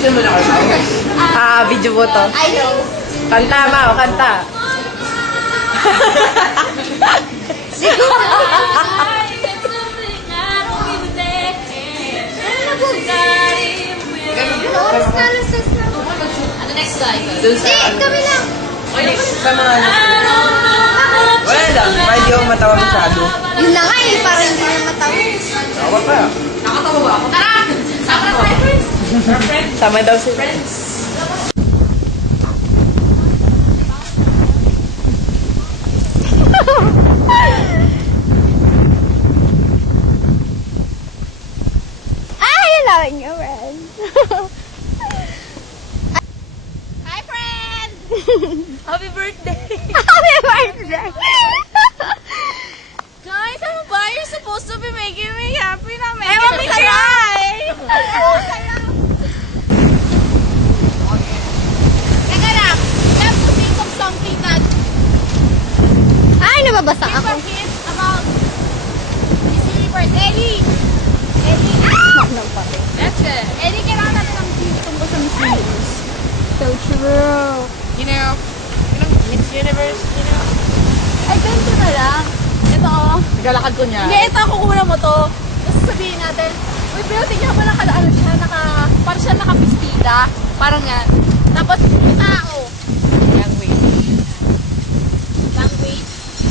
Video mo to. I know. Kanta, Mao, kanta. Ano next guy? Dun sa Kami lang. sa mga wala lang, para hindi ako matawa masyado. Yun na nga eh, parang hindi na matawa. Ako pa. Nakatawa ba ako? Tara! Sama na tayo, friends! Sama daw si Friends! Ay, I love you, friend. Hi, friend! Happy birthday! Happy birthday! Guys, ano ba? You're supposed to be making me happy na may Ewan ko sa'yo! Teka lang, you have to think of something that ay, nababasa ako. Hit about this universe. Ellie! Ellie! Ah! That's it. Ellie, kailangan natin ng hint tungkol sa Miss Universe. So true. You know, Miss Universe, you know? Ay, ganito na lang. Ito, oh. Naglalakad ko niya. Hindi, ito, kukuha mo to. Tapos sabihin natin, uy, pero tingnan mo ano siya, parang siya nakapistida. Parang yan. Tapos, yung tao. Language. Language.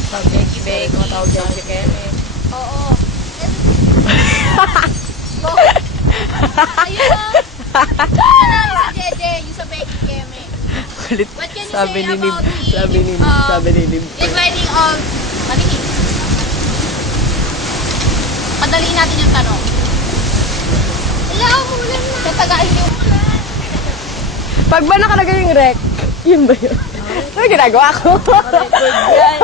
Pag Becky Beck, matawag siya si Keme. Oo. Ayun, oh. Ano sa Jeje, yung sa Becky Keme. kulit. What can you Sabi say ni Nim. about the, Sabi ni Nim. Sabi ni Nim. inviting of, maningin. Padaliin natin yung tanong. Wala, umulan na. Tatagain yung ulan. Pag ba nakalagay yung rec, yun ba yun? Ano ginagawa ko? Record yan.